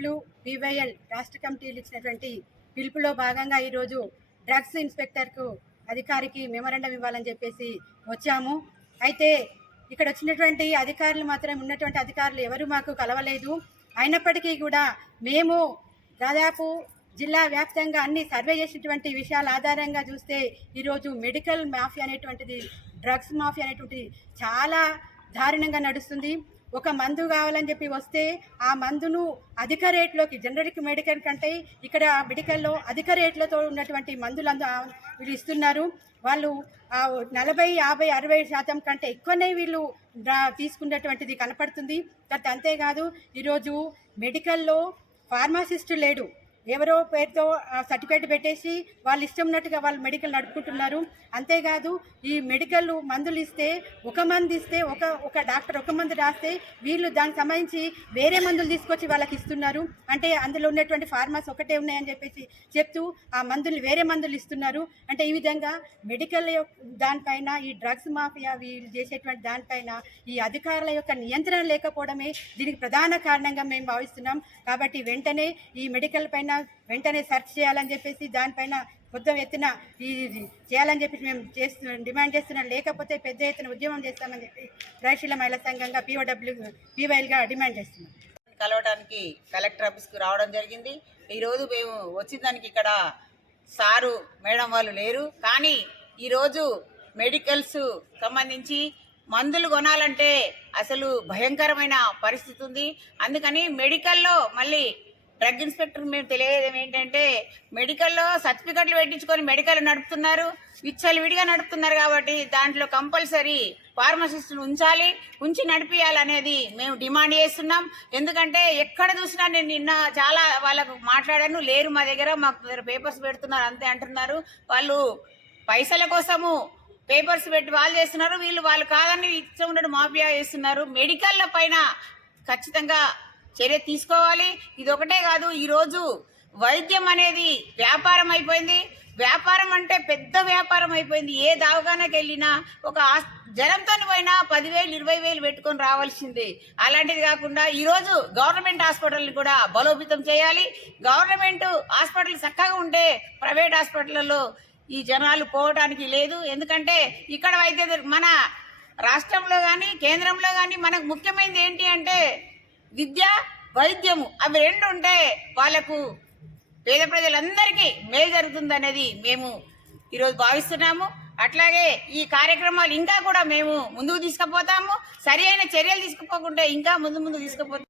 PW బీవైఎల్ రాష్ట్ర కమిటీలు ఇచ్చినటువంటి పిలుపులో భాగంగా ఈరోజు డ్రగ్స్ ఇన్స్పెక్టర్కు అధికారికి మెమరండం ఇవ్వాలని చెప్పేసి వచ్చాము. అయితే ఇక్కడ వచ్చినటువంటి అధికారులు మాత్రం ఉన్నటువంటి అధికారులు ఎవరు మాకు కలవలేదు. అయినప్పటికీ కూడా మేము దాదాపు జిల్లా వ్యాప్తంగా అన్ని సర్వే చేసినటువంటి విషయాల ఆధారంగా చూస్తే ఈరోజు మెడికల్ మాఫియా అనేటువంటిది డ్రగ్స్ మాఫియా అనేటువంటిది చాలా దారుణంగా నడుస్తుంది. ఒక మందు కావాలని చెప్పి వస్తే ఆ మందును అధిక రేట్లోకి జనరిక్ మెడికల్ కంటే ఇక్కడ మెడికల్లో అధిక రేట్లతో ఉన్నటువంటి మందులు అందు వీళ్ళు ఇస్తున్నారు. వాళ్ళు నలభై యాభై అరవై శాతం కంటే ఎక్కువనే వీళ్ళు తీసుకున్నటువంటిది కనపడుతుంది. తర్వాత అంతేకాదు ఈరోజు మెడికల్లో ఫార్మాసిస్ట్ లేడు. ఎవరో పేరుతో సర్టిఫికేట్ పెట్టేసి వాళ్ళు ఇష్టం ఉన్నట్టుగా వాళ్ళు మెడికల్ నడుపుకుంటున్నారు. అంతేకాదు ఈ మెడికల్ మందులు ఇస్తే ఒక మందు ఇస్తే ఒక ఒక డాక్టర్ ఒక మందు రాస్తే వీళ్ళు దానికి సంబంధించి వేరే మందులు తీసుకొచ్చి వాళ్ళకి ఇస్తున్నారు. అంటే అందులో ఉన్నటువంటి ఫార్మాస్ ఒకటే ఉన్నాయని చెప్పేసి చెప్తూ ఆ మందులు వేరే మందులు ఇస్తున్నారు. అంటే ఈ విధంగా మెడికల్ యొక్క దానిపైన ఈ డ్రగ్స్ మాఫియా వీళ్ళు చేసేటువంటి దానిపైన ఈ అధికారుల యొక్క నియంత్రణ లేకపోవడమే దీనికి ప్రధాన కారణంగా మేము భావిస్తున్నాం. కాబట్టి వెంటనే ఈ మెడికల్ పైన వెంటనే సెర్చ్ చేయాలని చెప్పేసి దానిపైన మొత్తం ఎత్తున ఈ చేయాలని చెప్పేసి మేము చేస్తున్నా డిమాండ్ చేస్తున్నాం. లేకపోతే పెద్ద ఎత్తున ఉద్యమం చేస్తామని చెప్పి రైతుల మహిళా సంఘంగా పీఓడబ్ల్యూ పీవైల్గా డిమాండ్ చేస్తున్నాం. కలవడానికి కలెక్టర్ ఆఫీస్కి రావడం జరిగింది. ఈరోజు మేము వచ్చిన దానికి ఇక్కడ సారు మేడం వాళ్ళు లేరు. కానీ ఈరోజు మెడికల్స్ సంబంధించి మందులు కొనాలంటే అసలు భయంకరమైన పరిస్థితి ఉంది. అందుకని మెడికల్లో మళ్ళీ డ్రగ్ ఇన్స్పెక్టర్ మేము తెలియజేయడం ఏంటంటే మెడికల్లో సర్టిఫికెట్లు పెట్టించుకొని మెడికల్ నడుపుతున్నారు. విచ్చలవిడిగా నడుపుతున్నారు కాబట్టి దాంట్లో కంపల్సరీ ఫార్మసిస్టులు ఉంచాలి ఉంచి నడిపియాలనేది మేము డిమాండ్ చేస్తున్నాం. ఎందుకంటే ఎక్కడ చూసినా నేను నిన్న చాలా వాళ్ళకు మాట్లాడాను లేరు మా దగ్గర మాకు దగ్గర పేపర్స్ పెడుతున్నారు అంతే అంటున్నారు. వాళ్ళు పైసల కోసము పేపర్స్ పెట్టి వాళ్ళు చేస్తున్నారు వీళ్ళు వాళ్ళు కాదని ఇష్టం ఉండడం మాఫియా చేస్తున్నారు. మెడికల్ల పైన ఖచ్చితంగా చర్య తీసుకోవాలి. ఇది ఒకటే కాదు ఈరోజు వైద్యం అనేది వ్యాపారం అయిపోయింది. వ్యాపారం అంటే పెద్ద వ్యాపారం అయిపోయింది. ఏ దవాఖానకి వెళ్ళినా ఒక ఆస్- పోయినా పదివేలు ఇరవై వేలు పెట్టుకొని రావాల్సిందే. అలాంటిది కాకుండా ఈరోజు గవర్నమెంట్ హాస్పిటల్ని కూడా బలోపేతం చేయాలి. గవర్నమెంట్ హాస్పిటల్ చక్కగా ఉంటే ప్రైవేట్ హాస్పిటల్లో ఈ జనాలు పోవడానికి లేదు. ఎందుకంటే ఇక్కడ వైద్య మన రాష్ట్రంలో కానీ కేంద్రంలో కానీ మనకు ముఖ్యమైనది ఏంటి అంటే విద్య వైద్యము అవి రెండు ఉంటే వాళ్ళకు పేద ప్రజలందరికీ మేలు జరుగుతుంది అనేది మేము ఈరోజు భావిస్తున్నాము. అట్లాగే ఈ కార్యక్రమాలు ఇంకా కూడా మేము ముందుకు తీసుకుపోతాము. సరి అయిన చర్యలు తీసుకుపోకుంటే ఇంకా ముందు ముందు తీసుకుపోతాము.